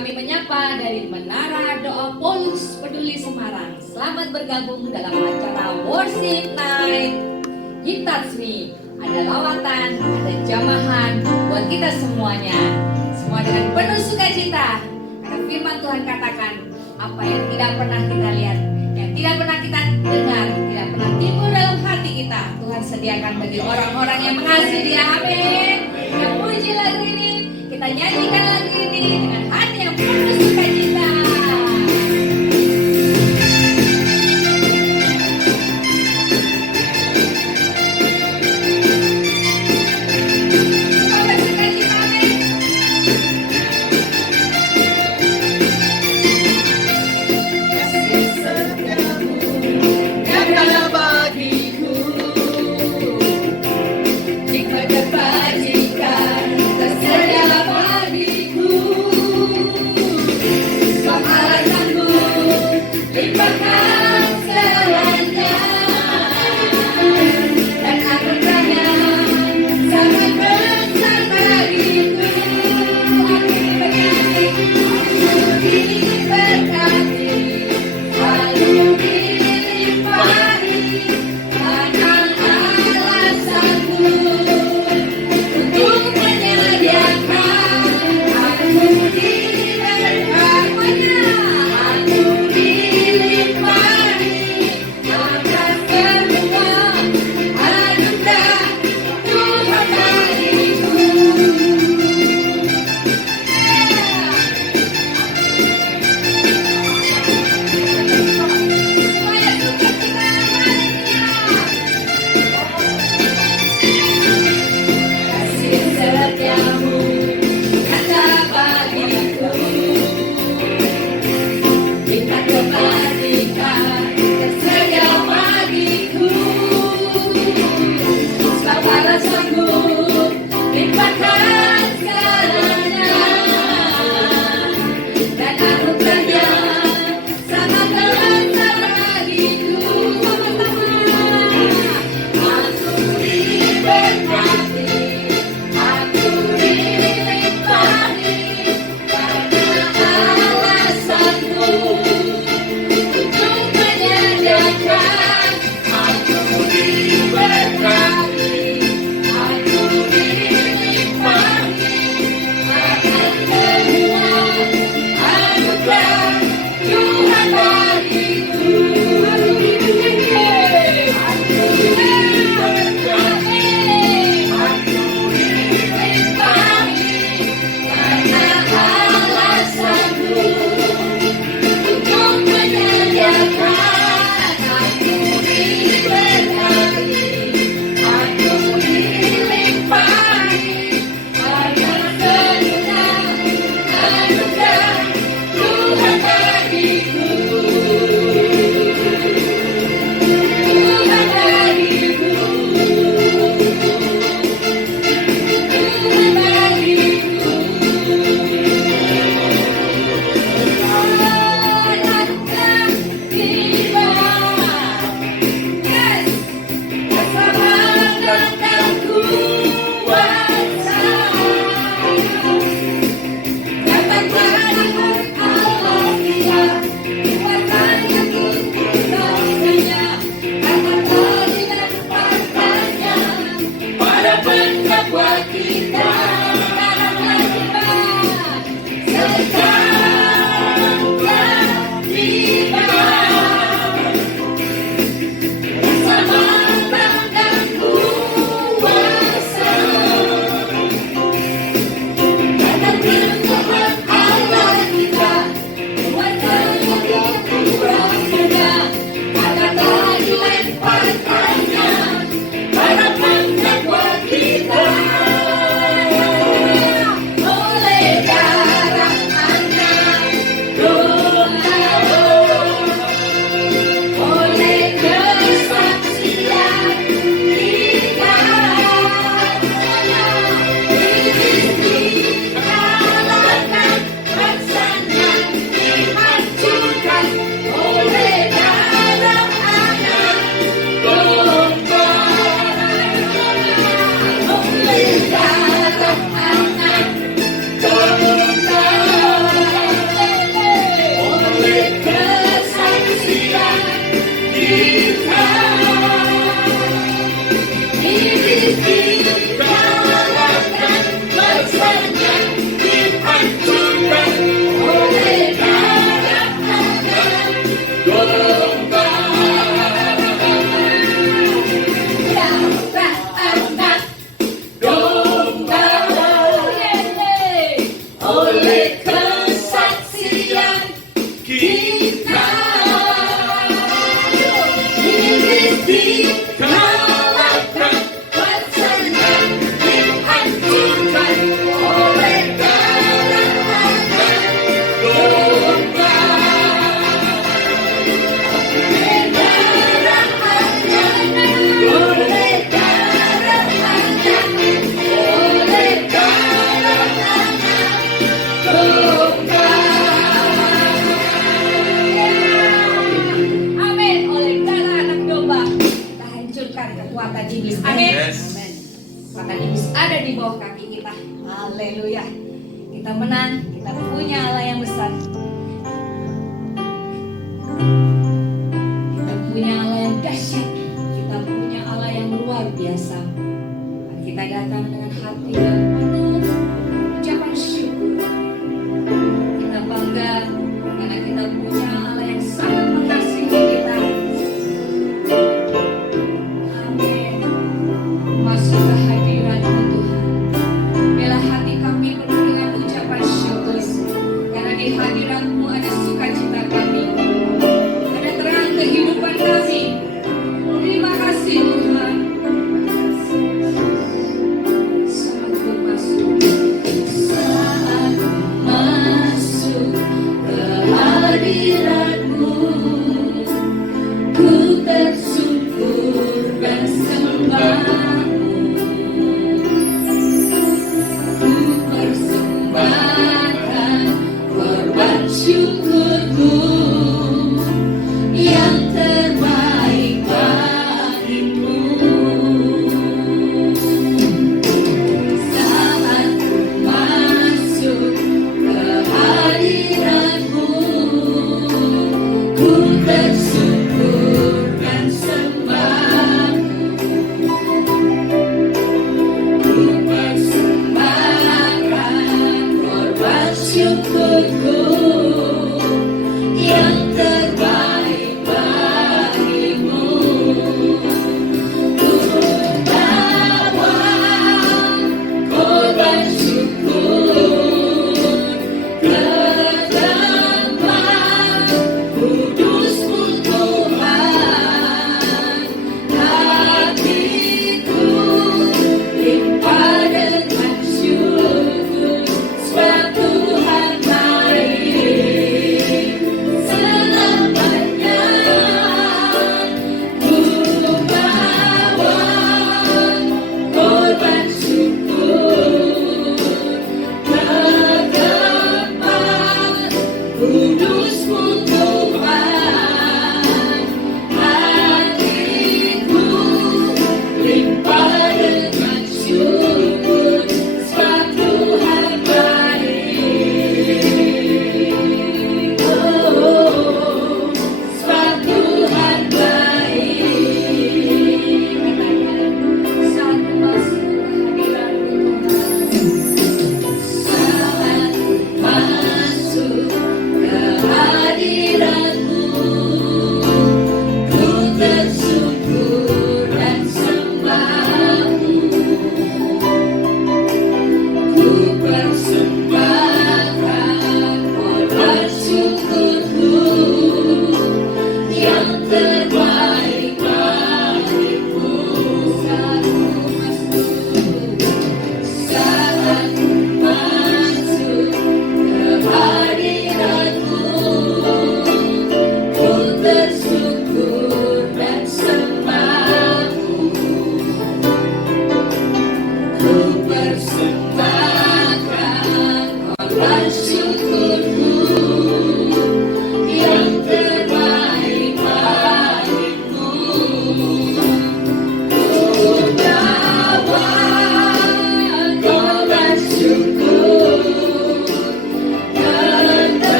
Kami menyapa dari Menara Doa Polus Peduli Semarang. Selamat bergabung dalam acara Worship Night. You touch me. Ada lawatan, ada jamahan buat kita semuanya. Semua dengan penuh sukacita. Karena firman Tuhan katakan, apa yang tidak pernah kita lihat, yang tidak pernah kita dengar, tidak pernah timbul dalam hati kita, Tuhan sediakan bagi orang-orang yang mengasihi Dia. Amin. Yang puji lagu ini, kita nyanyikan lagu ini dengan hati yang penuh sukacita. Tersedia bagiku iblis. Amin. Yes. Amin. Setan iblis ada di bawah kaki kita. Haleluya. Kita menang, kita punya Allah yang besar. Kita punya Allah yang dahsyat. Kita punya Allah yang luar biasa. Kita datang dengan hati yang penuh ucapan syukur. Kita bangga karena kita punya Allah yang sangat mengasihi kita. Amin. Masuk ke hadirat-Mu Tuhan. Biarlah hati kami penuh dengan ucapan syukur. Karena di hadirat-Mu ada sukacita kami. Ada terang kehidupan kami. Terima kasih Tuhan. Selamat bermasuk.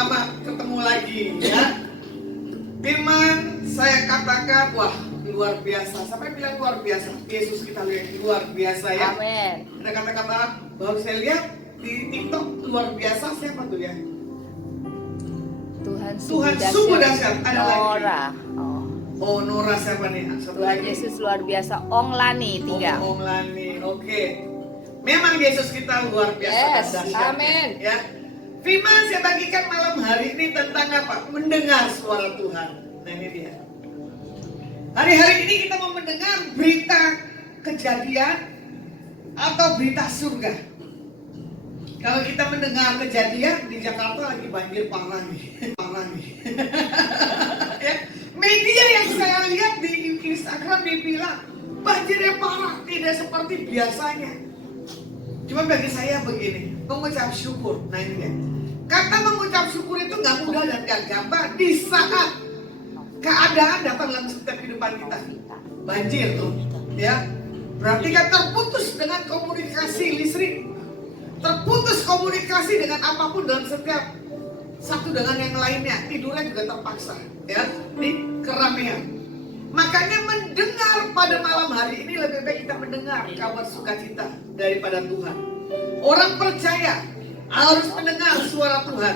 lama ketemu lagi ya. Firman saya katakan, wah luar biasa. Sampai bilang luar biasa. Yesus kita lihat luar biasa ya. Amin. Ada kata-kata baru saya lihat di TikTok luar biasa, siapa tuh ya? Tuhan sungguh dahsyat. Ada Nora. lagi. Oh Nora siapa nih? Satu Tuhan lagi. Yesus luar biasa. Onglani 3. Onglani. Oke. Memang Yesus kita luar biasa dan Yes, dahsyat. amin. Ya. Firman saya bagikan malam hari ini tentang apa? Mendengar suara Tuhan. Nah ini dia. Hari-hari ini kita mau mendengar berita kejadian atau berita surga. Kalau kita mendengar kejadian di Jakarta lagi banjir parah nih. Ya. Media yang saya lihat di Instagram dibilang banjirnya parah, tidak seperti biasanya. Cuma bagi saya begini, mengucap syukur. Nah ini ya. Kata mengucap syukur itu nggak mudah dan nggak gampang di saat keadaan datang dalam setiap kehidupan kita. Banjir tuh, ya. Berarti kan terputus dengan komunikasi listrik, terputus komunikasi dengan apapun dalam setiap satu dengan yang lainnya. Tidurnya juga terpaksa, ya, di keramaian. Makanya mendengar pada malam hari ini lebih baik kita mendengar kabar sukacita daripada Tuhan. Orang percaya harus mendengar suara Tuhan.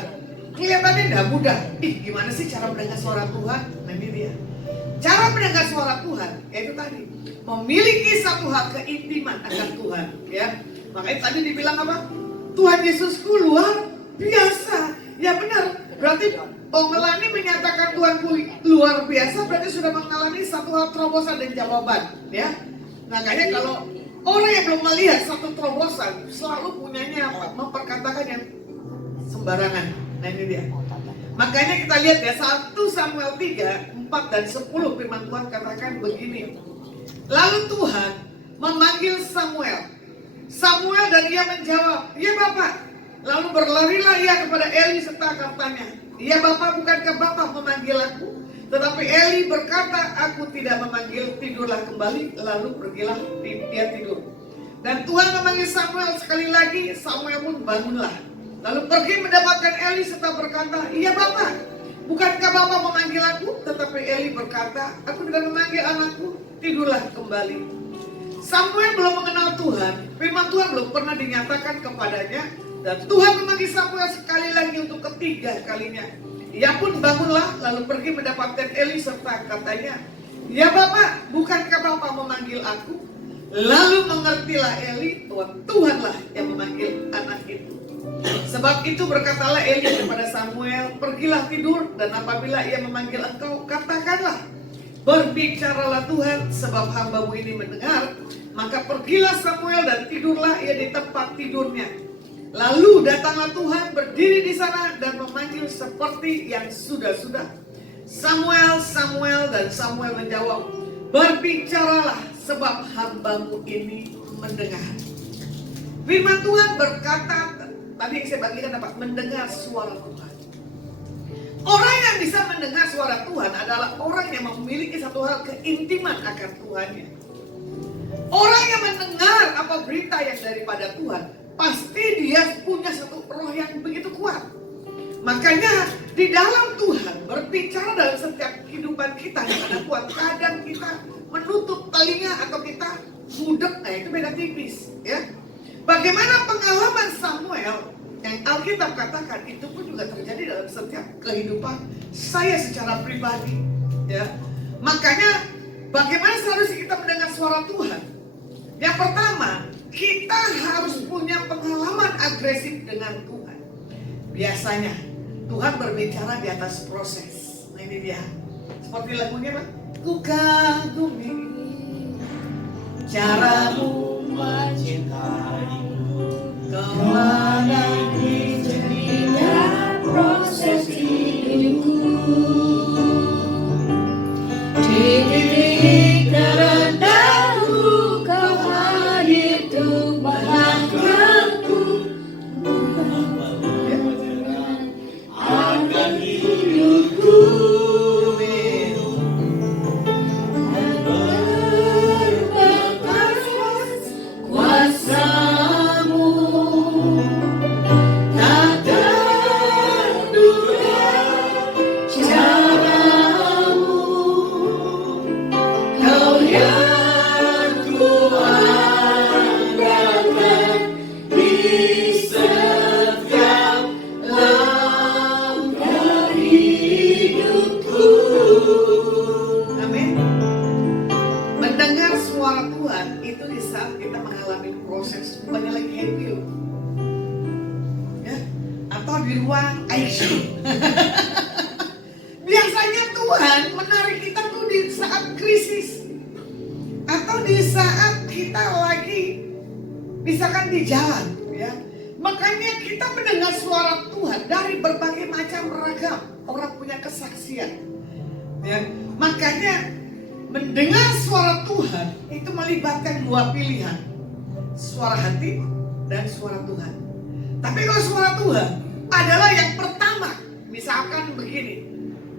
Kelihatannya tidak mudah. Gimana sih cara mendengar suara Tuhan? Nah ini dia. Cara mendengar suara Tuhan, yaitu tadi memiliki satu hal keintiman akan Tuhan. Ya, makanya tadi dibilang apa? Tuhan Yesusku luar biasa. Ya benar. Berarti Onglani menyatakan Tuhanku luar biasa, berarti sudah mengalami satu hal terobosan dan jawaban. Ya, makanya kalau orang yang belum melihat satu terobosan selalu punyanya apa? Memperkatakan yang sembarangan. Nah ini dia. Makanya kita lihat ya 1 Samuel 3, 4 dan 10 firman Tuhan katakan begini. Lalu Tuhan memanggil Samuel dan ia menjawab, "Ya Bapak." Lalu berlarilah ia kepada Eli serta katanya, "Ya Bapak, bukankah Bapak memanggil aku?" Tetapi Eli berkata, "Aku tidak memanggil, tidurlah kembali." Lalu pergilah dia tidur. Dan Tuhan memanggil Samuel sekali lagi, Samuel pun bangunlah. Lalu pergi mendapatkan Eli serta berkata, "Iya Bapak, bukankah Bapak memanggil aku?" Tetapi Eli berkata, "Aku tidak memanggil anakku, tidurlah kembali." Samuel belum mengenal Tuhan, firman Tuhan belum pernah dinyatakan kepadanya. Dan Tuhan memanggil Samuel sekali lagi untuk ketiga kalinya. Ia pun bangunlah lalu pergi mendapatkan Eli serta katanya, "Ya Bapak, bukankah Bapak memanggil aku?" Lalu mengertilah Eli bahwa Tuhanlah yang memanggil anak itu. Sebab itu berkatalah Eli kepada Samuel, "Pergilah tidur, dan apabila ia memanggil engkau, katakanlah, berbicaralah Tuhan, sebab hamba-Mu ini mendengar." Maka pergilah Samuel dan tidurlah ia di tempat tidurnya. Lalu datanglah Tuhan berdiri di sana dan memanggil seperti yang sudah-sudah, "Samuel, Samuel." Dan Samuel menjawab, "Berbicaralah, sebab hamba-Mu ini mendengar." Firman Tuhan berkata, tadi yang saya bagikan dapat mendengar suara Tuhan. Orang yang bisa mendengar suara Tuhan adalah orang yang memiliki satu hal keintiman akan Tuhannya. Orang yang mendengar apa berita yang daripada Tuhan, pasti dia punya satu roh yang begitu kuat. Makanya di dalam Tuhan berbicara dalam setiap kehidupan kita yang ada kuat. Kadang kita menutup telinga atau kita budek, nah itu beda tipis, ya. Bagaimana pengalaman Samuel yang Alkitab katakan itu pun juga terjadi dalam setiap kehidupan saya secara pribadi, ya. Makanya bagaimana seharusnya kita mendengar suara Tuhan? Yang pertama, kita harus punya pengalaman agresif dengan Tuhan. Biasanya Tuhan berbicara di atas proses. Nah ini dia. Seperti lagunya Pak. Ku kagumi caramu mencintai, kemana jadinya proses hidupku. Titik terendahku kau hadir untuk mengangkatku. Akan hidupku berbatas yang ku andalkan di setiap langkah hidupku. Amin. Mendengar suara Tuhan itu di saat kita mengalami proses, bukannya lagi happy loh. Ya, atau di ruang ICU. Biasanya Tuhan menarik kita tuh di saat krisis, atau di saat kita lagi misalkan di jalan, ya. Makanya kita mendengar suara Tuhan dari berbagai macam ragam orang punya kesaksian, ya. Makanya mendengar suara Tuhan itu melibatkan dua pilihan, suara hati dan suara Tuhan. Tapi kalau suara Tuhan adalah yang pertama, misalkan begini,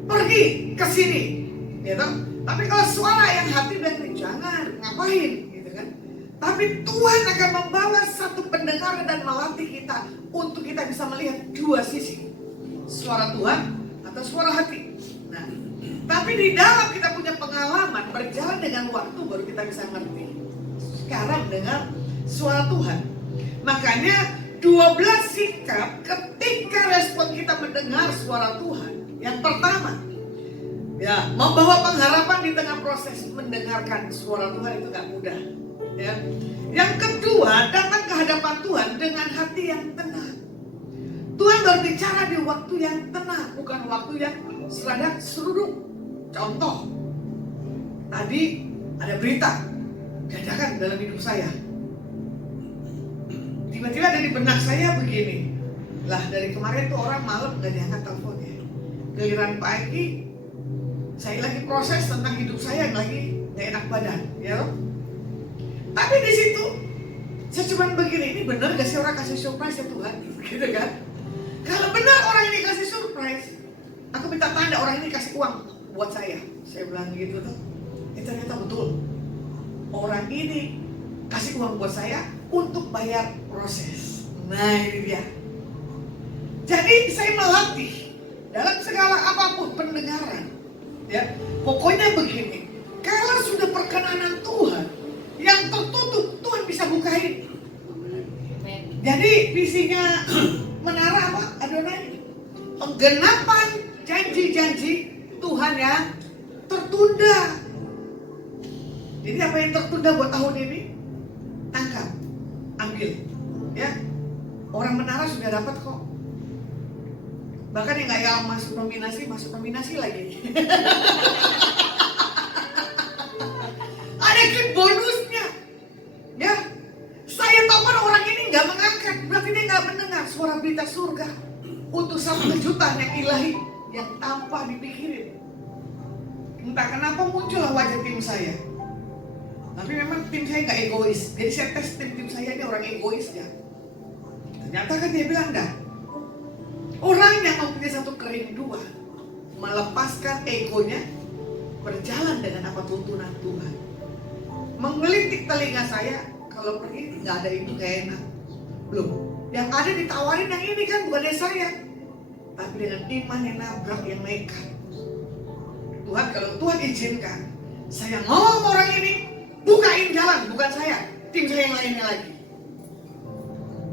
pergi ke sini, gitu. Tapi kalau suara yang hati dan jangan ngapain, gitu kan. Tapi Tuhan akan membawa satu pendengaran dan melatih kita untuk kita bisa melihat dua sisi, suara Tuhan atau suara hati. Nah, tapi di dalam kita punya pengalaman berjalan dengan waktu baru kita bisa ngerti. Sekarang dengar suara Tuhan. Makanya 12 sikap ketika respon kita mendengar suara Tuhan. Yang pertama, ya, membawa pengharapan di tengah proses mendengarkan suara Tuhan itu gak mudah. Ya. Yang kedua, datang ke hadapan Tuhan dengan hati yang tenang. Tuhan berbicara di waktu yang tenang, bukan waktu yang seradak seruduk. Contoh, tadi ada berita dadakan dalam hidup saya. Tiba-tiba ada di benak saya begini, lah dari kemarin tuh orang malam gak diangkat teleponnya. Giliran pagi, saya lagi proses tentang hidup saya yang lagi gak enak badan, ya. Tapi di situ saya cuma begini, ini benar gak sih orang kasih surprise ya Tuhan, gitu kan? Kalau benar orang ini kasih surprise, aku minta tanda orang ini kasih uang buat saya. Saya bilang gitu tuh, ternyata betul. Orang ini kasih uang buat saya untuk bayar proses. Nah ini dia. Jadi saya melatih dalam segala apapun pendengaran, ya. Pokoknya begini, kalau sudah perkenanan Tuhan yang tertutup, Tuhan bisa bukain. Jadi visinya menara apa? Adonai, penggenapan janji-janji Tuhan yang tertunda. Jadi apa yang tertunda buat tahun ini, tangkap, ambil, ya. Orang menara sudah dapat kok. Bahkan yang nggak masuk nominasi lagi. Ada ikut bonusnya, ya. Saya tahu kan orang ini nggak mengangkat, berarti dia nggak mendengar suara berita surga untuk satu kejutan yang ilahi yang tanpa dipikirin. Entah kenapa muncullah wajah tim saya. Tapi memang tim saya nggak egois. Jadi saya tes tim saya ini orang egois ya. Ternyata kan dia bilang enggak. Orang yang mempunyai satu kerinduan melepaskan egonya, berjalan dengan apa tuntunan Tuhan. Menggelitik telinga saya, kalau pergi nggak ada itu kayak enak. Belum. Yang ada ditawarin yang ini kan bukan dari saya, tapi dengan iman yang nabrak, yang nekat. Tuhan, kalau Tuhan izinkan, saya ngomong orang ini, bukain jalan, bukan saya, tim saya yang lainnya lagi.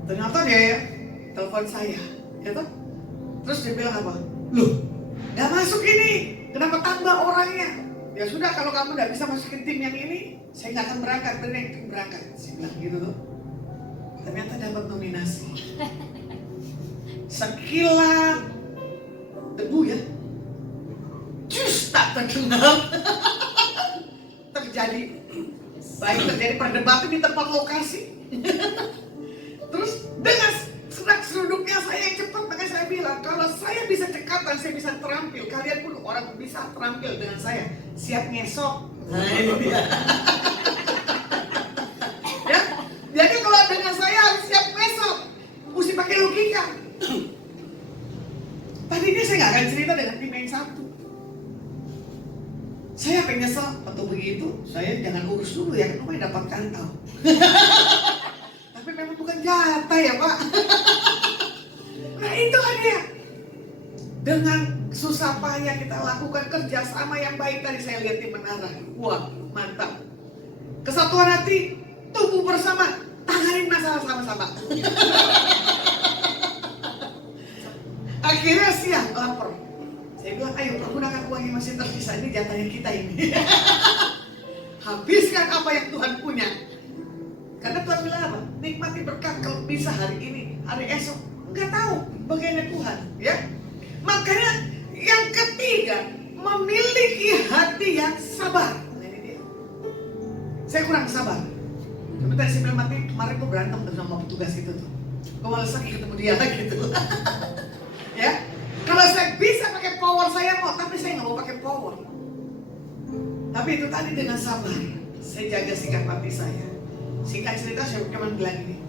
Ternyata dia telepon saya, ya toh? Terus dia bilang apa? Loh, gak masuk ini, kenapa tambah orangnya? Ya sudah, kalau kamu gak bisa masukin tim yang ini, saya gak akan berangkat, bener yang berangkat. Saya bilang gitu tuh. Ternyata dapat nominasi. Sekilat debu ya, jus tak terkenal. terjadi perdebatan di tempat lokasi. Terus dengan seruduknya saya yang cepat, makanya saya bilang kalau saya bisa cekatan, saya bisa terampil, kalian pun orang bisa terampil dengan saya, siap ngesok. Nah ini dia. Ya, jadi kalau dengan saya harus siap ngesok, mesti pakai logika. Tadinya saya nggak akan cerita dengan tim yang satu. Saya pengen nyesel atau begitu, saya jangan urus dulu ya, rumah dapat kantau. Tapi memang bukan jatah ya Pak. Nah itu kan dia. Dengan susah payah kita lakukan kerjasama yang baik tadi saya lihat di menara. Wah mantap. Persatuan hati, tumbuh bersama, tanganin masalah sama-sama. Akhirnya siang lapar. Saya bilang, ayo pergunakan uang yang masih tersisa, ini jatahnya kita ini. Habiskan apa yang Tuhan punya. Karena Tuhan bilang apa? Nikmati berkat kalau bisa hari ini, hari esok. Enggak tahu bagaimana Tuhan, ya. Makanya yang ketiga, memiliki hati yang sabar. Nah, ini dia. Saya kurang sabar. Tapi tadi saya bilang, mati kemarin gue berantem sama petugas itu tuh. Gue malas lagi ketemu dia gitu. Ya, kalau saya bisa pakai power saya mau, tapi saya nggak mau pakai power. Tapi itu tadi dengan sabar, saya jaga sikap hati saya. Singkat cerita saya cuma bilang gini,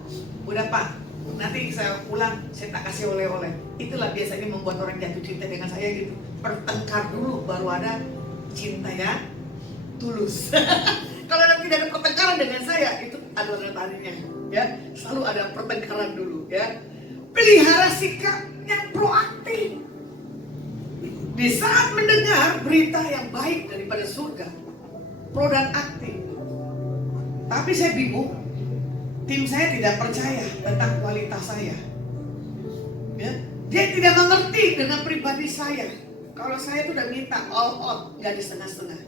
udah Pak, nanti saya pulang saya tak kasih oleh-oleh. Itulah biasanya membuat orang jatuh cinta dengan saya gitu. Pertengkar dulu baru ada cinta yang tulus. Kalau nanti tidak ada pertengkaran dengan saya, itu adalah tadinya. Ya, selalu ada pertengkaran dulu. Ya, pelihara sikap yang proaktif. Di saat mendengar berita yang baik daripada surga, pro dan aktif. Tapi saya bingung, tim saya tidak percaya tentang kualitas saya. Ya, dia tidak mengerti dengan pribadi saya. Kalau saya itu udah minta all out, nggak di setengah-setengah.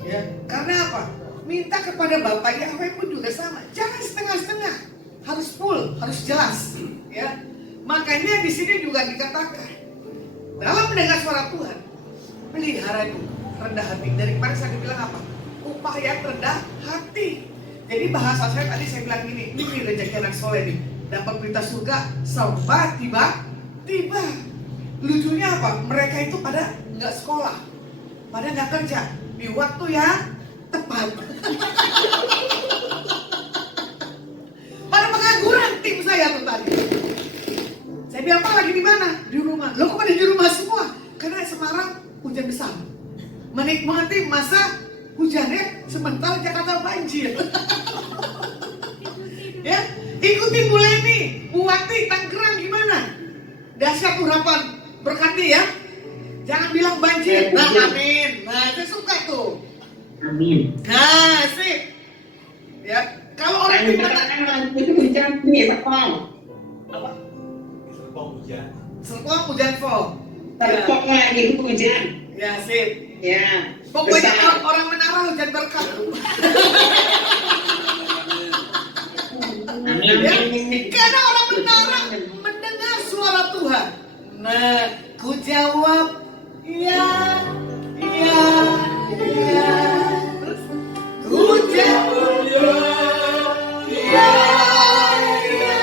Ya, karena apa? Minta kepada Bapak Yahweh pun juga sama. Jangan setengah-setengah, harus full, harus jelas. Ya, makanya di sini juga dikatakan dalam mendengar suara Tuhan, pelihara itu rendah hati. Dari kemarin saya bilang apa? Upaya rendah hati. Jadi bahasa saya tadi saya bilang gini, ini rezeki anak soleh nih, dapat berita surga serba tiba-tiba. Lucunya apa? Mereka itu pada nggak sekolah, pada nggak kerja di waktu yang tepat. Pada pengangguran tim saya tuh tadi. Saya bilang, Pak lagi di mana? Di rumah. Loh kok pada di rumah semua? Karena Semarang hujan besar. Menikmati masa hujannya sementara Jakarta banjir. Ya, ikuti Bu Leni, Bu Wati, Tangerang gimana? Dahsyat urapan berkati ya. Jangan bilang banjir. Nah, amin. Nah, saya suka tuh. Amin. Nah, sip. Ya, kalau orang itu itu hujan nih, Serpong. apa? Serpong hujan. Serpong hujan fog. Serpong lagi itu hujan. Ya, sip. Ya. Pokoknya besar. orang menara hujan berkah. Amin. Ya, karena orang menara mendengar suara Tuhan. Nah, ku jawab ya, ya, ya. Terus, ku jawab ya, ya, ya.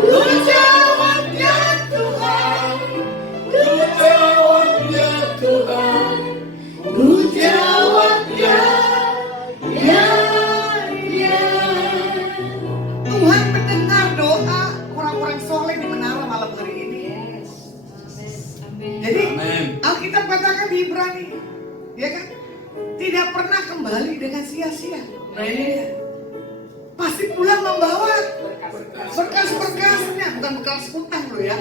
Ku jawab ya Tuhan, ku jawab ya Tuhan, ku jawab ya, ya, ya. Tuhan mendengar doa orang-orang soleh di menara malam hari ini. Jadi Alkitab katakan di Ibrani, ya kan? Tidak pernah kembali dengan sia-sia. Nah ini dia. Pasti pulang membawa berkas-berkasnya, bukan bekas utang loh ya.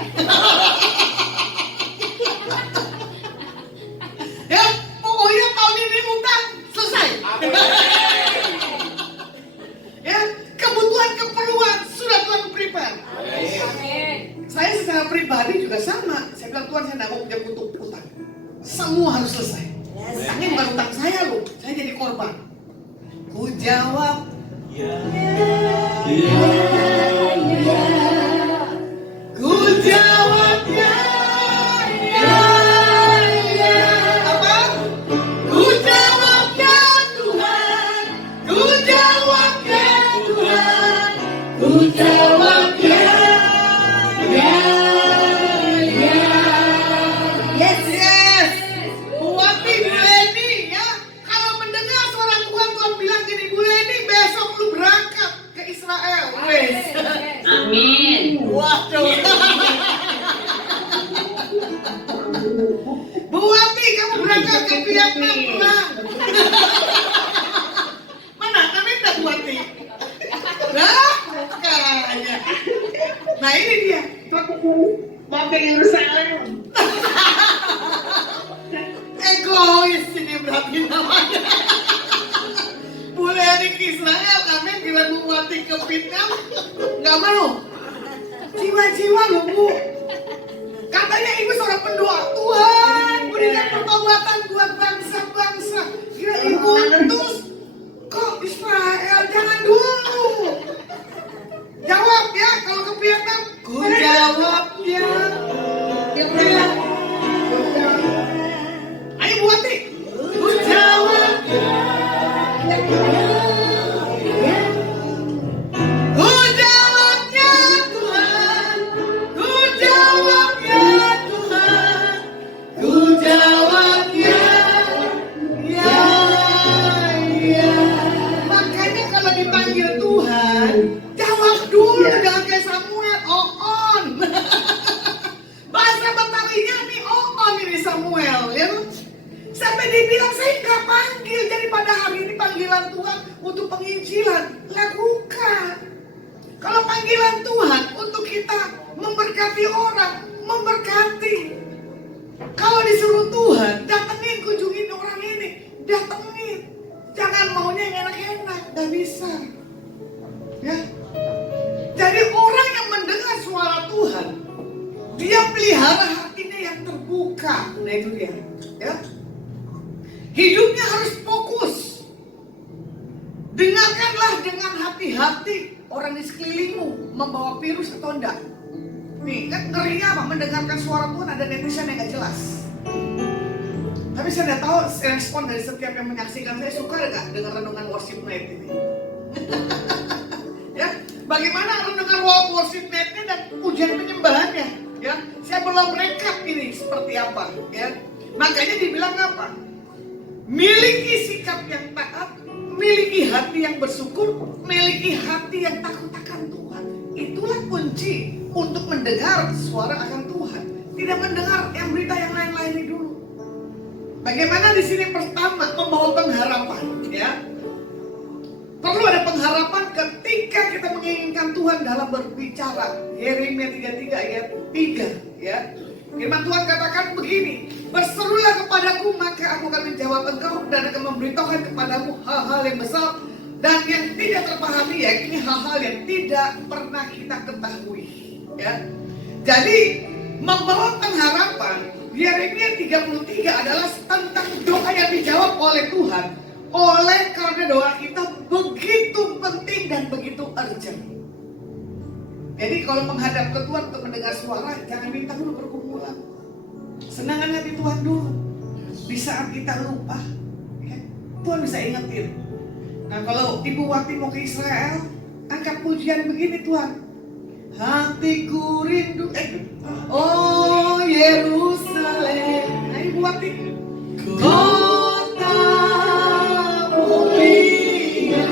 Ya, pokoknya tahun ini utang selesai. Ya, kebutuhan keperluan sudah Tuhan prepare. Saya secara pribadi juga sama. Saya bilang Tuhan, saya tidak mau punya utang. Semua harus selesai. Utangnya bukan utang saya loh. Saya jadi korban. Ku jawab Ya. ku jawab ya, ya, ya. Apa? Ku jawab ya Tuhan. Ku jawab ya Tuhan. Ku jawab ya, ya, ya. Yes, yes. Buat Bu Leni ya. Kalau mendengar suara Tuhan, Tuhan bilang gini, Bu Leni besok lu berangkat ke Israel. Wes. Amin. Waduh. Bu Wati, kamu berangkat ke Vietnam pulang. Mana? Amin tak Bu Wati? Nah, kayaknya. Nah ini dia. Mau ke Yerusalem. Egois ini berarti namanya. Israel, amin. Bila Bu Wati ke Vietnam, nggak mau. Jiwa-jiwa loh Bu. Katanya ibu seorang pendoa. Tuhan, berikan pertobatan buat bangsa-bangsa. Kira ibu terus kok Israel? Jangan dulu. Jawab ya, kalau ke Vietnam, ku jawabnya. Ya. Ayo Bu Wati, ku jawabnya. Ku jawabnya Tuhan, ku jawabnya Tuhan, ku jawabnya ya, ya. Makanya kalau dipanggil Tuhan, jawab dulu, jangan kayak Samuel, on. Bahasa Betawinya nih on ini Samuel, ya. Sampai dibilang saya nggak panggil, jadi pada hari ini panggilan Tuhan untuk penginjilan, lakukan. Kalau panggilan Tuhan untuk kita memberkati orang, memberkati. Kalau disuruh Tuhan, datengin, kunjungin orang ini, datengin. Jangan maunya yang enak-enak, nggak bisa. Ya. Jadi orang yang mendengar suara Tuhan, dia pelihara hatinya yang terbuka. Nah itu dia. Ya. Hidupnya harus fokus. Dengarkanlah dengan hati-hati orang di sekelilingmu membawa virus atau enggak. Nih kan ngerinya apa? Mendengarkan suara Tuhan ada netizen yang gak jelas. Tapi saya tidak tahu respon dari setiap yang menyaksikan. Saya suka gak dengan renungan worship night ini? Ya, bagaimana renungan worship night-nya dan pujian penyembahannya? Ya, saya belum rekap ini seperti apa. Ya, makanya dibilang apa? Miliki sikap yang taat, miliki hati yang bersyukur, miliki hati yang takut akan Tuhan. Itulah kunci untuk mendengar suara akan Tuhan. Tidak mendengar yang berita yang lain-lain ini dulu. Bagaimana di sini pertama membawa pengharapan, ya. Perlu ada pengharapan ketika kita menginginkan Tuhan dalam berbicara. Yeremia 33 ayat 3, ya. Firman Tuhan katakan begini, berserulah kepadaku maka aku akan menjawab engkau dan akan memberitahukan kepadamu hal-hal yang besar dan yang tidak terpahami, yakni hal-hal yang tidak pernah kita ketahui. Ya. Jadi membawa pengharapan, Yeremia 33 adalah tentang doa yang dijawab oleh Tuhan. Oleh karena doa kita begitu penting dan begitu urgent. Jadi kalau menghadap ke Tuhan untuk mendengar suara, jangan minta dulu pergumulan. Senangan hati Tuhan dulu. Di saat kita lupa, ya, Tuhan bisa ingetin. Nah kalau Ibu Wati mau ke Israel, angkat pujian begini Tuhan. Hatiku rindu, oh Yerusalem. Nah Ibu Wati, kota mulia,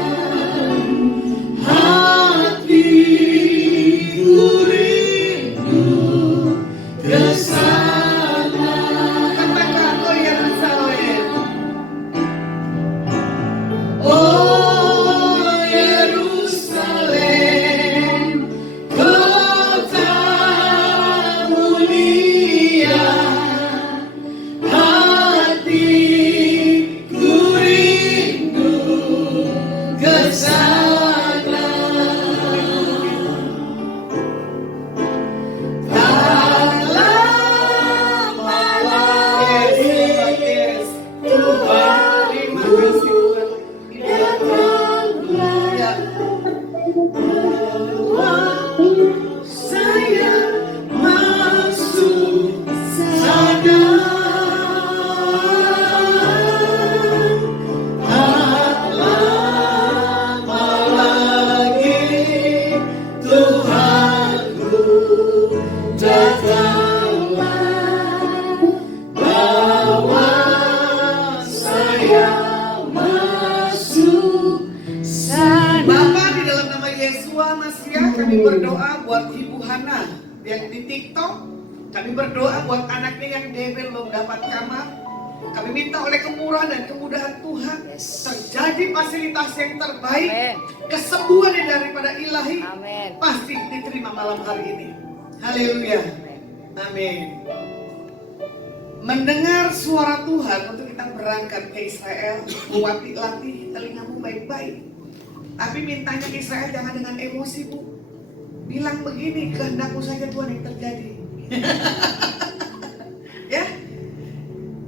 hatiku rindu ke sana. Katakan oh Yerusalem, oh Yerusalem, kota mulia, hatiku rindu ke sana. Tak lama lagi Tuhan, terima kasih Tuhan, datanglah saya masuk sana. Tak lama lagi Tuhanku, datanglah bawa saya masuk sana. Bapa, di dalam nama Yesua Masiah kami berdoa buat Ibu Hana yang di TikTok. Kami berdoa buat anaknya yang Dewi belum dapat kamar. Kami minta oleh kemurahan dan kemudahan Tuhan terjadi fasilitas yang terbaik. Amin. Kesembuhan yang daripada ilahi Amin. pasti diterima malam hari ini. Haleluya. Amin. Mendengar suara Tuhan untuk kita berangkat ke Israel, latih telingamu baik-baik. Tapi mintanya Israel jangan dengan emosi, Bu. Bilang begini, kehendakmu saja Tuhan yang terjadi. Ya,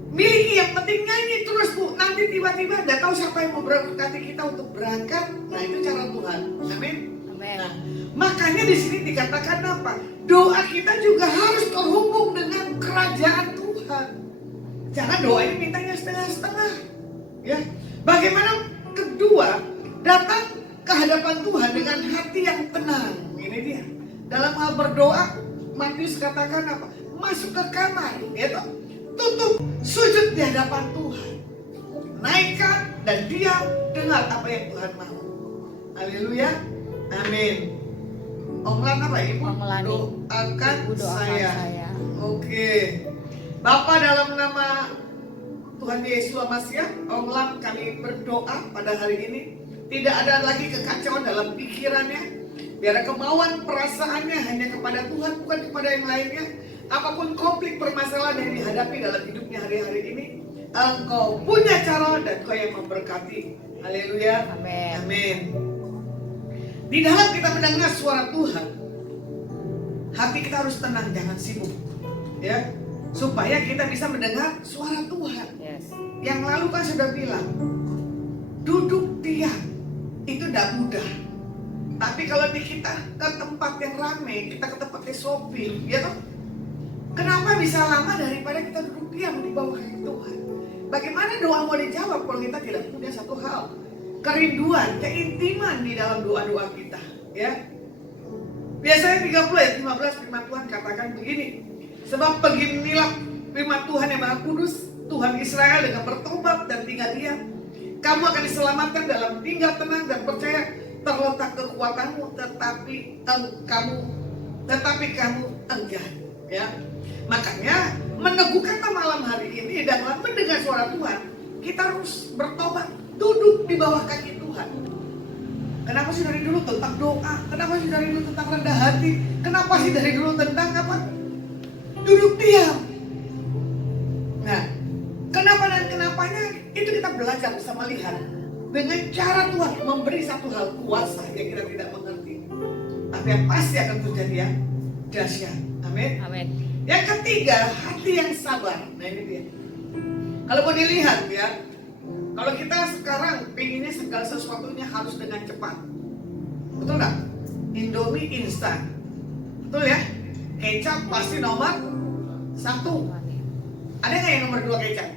miliki, yang penting nyanyi terus, Bu. Nanti tiba-tiba gak tahu siapa yang mau berkati kita untuk berangkat. Nah, itu cara Tuhan. Amin. Amin. Nah, makanya di sini dikatakan apa? Doa kita juga harus terhubung dengan kerajaan Tuhan. Jangan doa ini mintanya setengah-setengah. Ya, bagaimana kedua datang ke hadapan Tuhan dengan hati yang tenang. Ini dia. Dalam hal berdoa, Matius katakan apa? Masuk ke kamar, gitu. Tutup, sujud di hadapan Tuhan. Naikkan dan diam, dengar apa yang Tuhan mau. Haleluya. Amin. Onglan apa Ibu? Onglani. Doakan Ibu doakan saya. Oke. Bapa, dalam nama Tuhan Yesus Masiah, Onglan kami berdoa pada hari ini. Tidak ada lagi kekacauan dalam pikirannya. Biar kemauan perasaannya hanya kepada Tuhan, bukan kepada yang lainnya. Apapun konflik permasalahan yang dihadapi dalam hidupnya hari-hari ini, Engkau punya cara dan Engkau yang memberkati. Haleluya. Amin. Amin. Di dalam kita mendengar suara Tuhan, hati kita harus tenang, jangan sibuk, ya, supaya kita bisa mendengar suara Tuhan. Yes. Yang lalu kan sudah bilang, duduk diam itu tidak mudah. Tapi kalau di kita ke tempat yang ramai, kita ke tempat shopping, ya toh, kenapa bisa lama daripada kita duduk diam di bawah kaki Tuhan? Bagaimana doa mau dijawab kalau kita tidak punya satu hal? Kerinduan, keintiman di dalam doa-doa kita, ya. Biasanya 30 ayat 15 firman Tuhan katakan begini. Sebab beginilah firman Tuhan yang Maha Kudus, Tuhan Israel, dengan bertobat dan tinggal diam, kamu akan diselamatkan dalam tinggal tenang dan percaya. Terletak kekuatanmu, tetapi kamu enggan, ya. Makanya meneguhkan malam hari ini dalam mendengar suara Tuhan, kita harus bertobat. Duduk di bawah kaki Tuhan. Kenapa sih dari dulu tentang doa? Kenapa sih dari dulu tentang rendah hati? Kenapa sih dari dulu tentang apa? Duduk diam. Nah, kenapa dan kenapanya itu kita belajar bisa melihat dengan cara Tuhan memberi satu hal kuasa yang kita tidak mengerti. Tapi yang pasti akan terjadi ya dahsyat. Amin. Amin. Yang ketiga, hati yang sabar. Nah ini dia. Kalau mau dilihat ya, kalau kita sekarang pengennya segala sesuatunya harus dengan cepat, betul nggak? Indomie instan, betul ya? Kecap pasti nomor 1. Ada nggak yang nomor 2 kecap?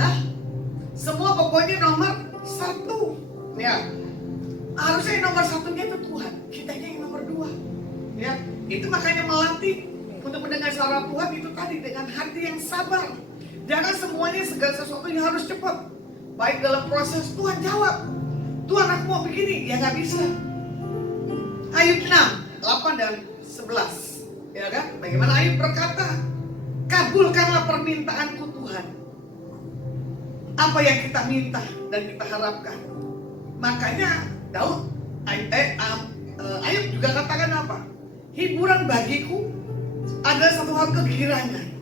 Hah? Semua pokoknya nomor 1, ya. Harusnya yang nomor 1-nya itu Tuhan, kitanya yang nomor 2, ya. Itu makanya melatih untuk mendengar suara Tuhan itu tadi dengan hati yang sabar. Jangan semuanya segala sesuatunya harus cepat. Baik dalam proses Tuhan jawab. Tuhan aku mau begini, ya nggak bisa. Ayub 6, 8 dan 11. Ya kan? Bagaimana Ayub berkata, kabulkanlah permintaanku Tuhan. Apa yang kita minta dan kita harapkan. Makanya Ayub juga katakan apa? Hiburan bagiku adalah satu hal kegirangan.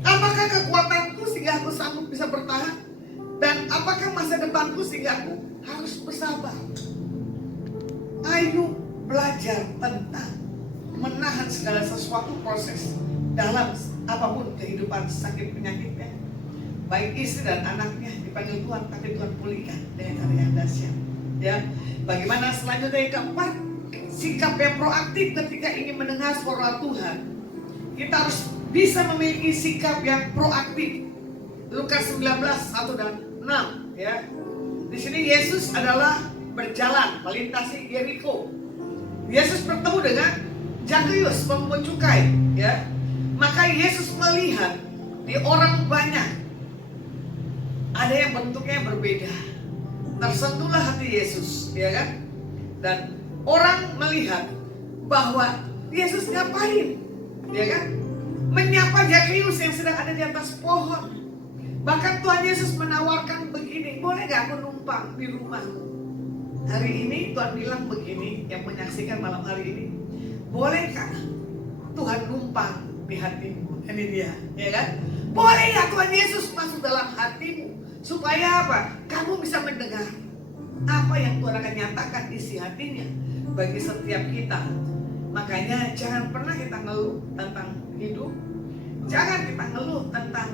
Apakah kekuatanku sehingga aku sanggup bisa bertahan? Dan apakah masa depanku sehingga aku harus bersabar? Ayub belajar tentang menahan segala sesuatu proses dalam apapun kehidupan sakit penyakitnya. Baik istri dan anaknya dipanggil Tuhan, tapi Tuhan pulihkan dengan cara yang dahsyat. Ya, bagaimana selanjutnya yang keempat? Sikap yang proaktif ketika ingin mendengar suara Tuhan. Kita harus bisa memiliki sikap yang proaktif. Lukas 19, 1 dan 6, ya. Di sini Yesus adalah berjalan melintasi Yeriko. Yesus bertemu dengan Zakheus pemungut cukai, ya. Maka Yesus melihat di orang banyak ada yang bentuknya berbeda. Tersentuhlah hati Yesus, ya kan? Dan orang melihat bahwa Yesus ngapain, ya kan? Menyapa Zakheus yang sedang ada di atas pohon. Bahkan Tuhan Yesus menawarkan begini, boleh gak aku numpang di rumahmu? Hari ini Tuhan bilang begini, yang menyaksikan malam hari ini, bolehkah Tuhan numpang di hatimu? Ini dia, ya kan? Boleh ya Tuhan Yesus masuk dalam hatimu, supaya apa? Kamu bisa mendengar. apa yang Tuhan akan nyatakan isi hatinya bagi setiap kita. Makanya jangan pernah kita ngeluh tentang hidup. Jangan kita ngeluh tentang